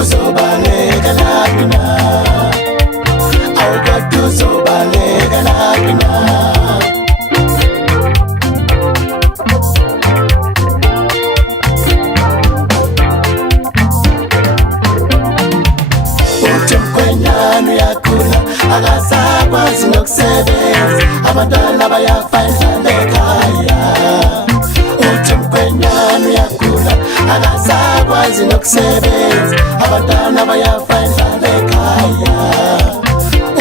uzobaleka laphi na awukade uzobaleka laphi na uyakhula akasakwazi nokusebenza abantwana bayafa endlala ekhaya uthi mkhwenyana uyakhula akasakwazi nokusebenza abantwana bayafa endlala ekhaya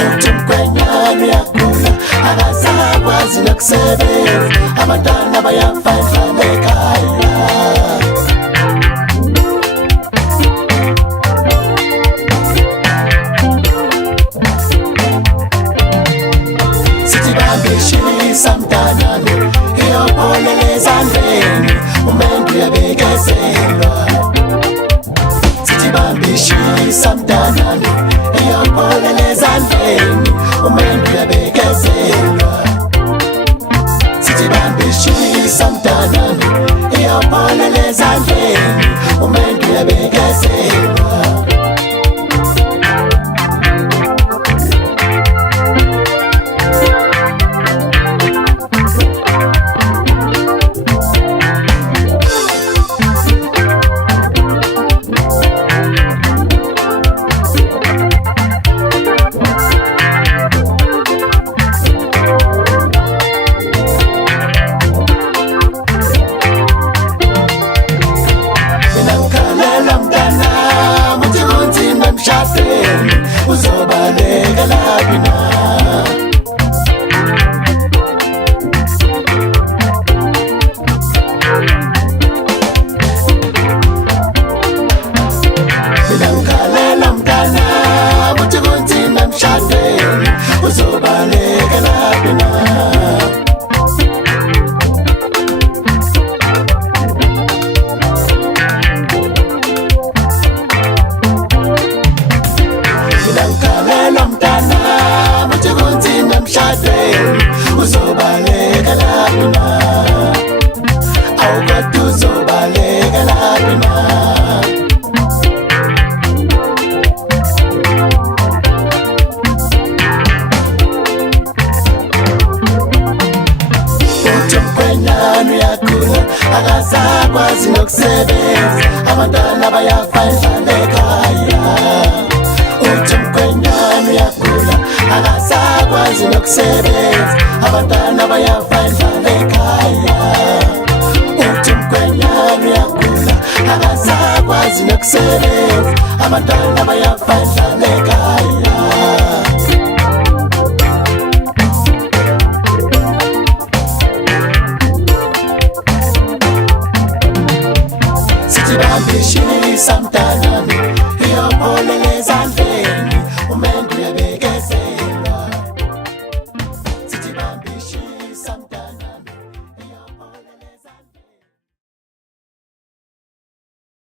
uthi mkhwenyana uyakhula akasakwazi nokusebenza abantwana bayafa endlala ekhaya samtanami iyopholela ezandleni umendu uyabekezelwa sithi bambishisa mtanami iyopholela ezandleni umendu uyabekezelwa sithi bambishisa mtanami iyopholela ezandleni umendu uyabekezelwa uzobaleka laphi na mina ngikhalela mntana muthi kunzima emshadweni uzobaleka laphi na uzobaleka laphi na awukade uzobaleka laphi na uthi mkhwenyana uyakhula akasakwazi nokusebenza abantwana bayafa endlala ekhaya uthi mkhwenyana uyakhula akasakwazi nokusebenza abantwana bayafa endlala ekhaya uthi mkhwenyana uyakhula akasakwazi nokusebenza abantwana bayafa endlala ekhaya sithi bambishisa mtanami iyopholela ezandleni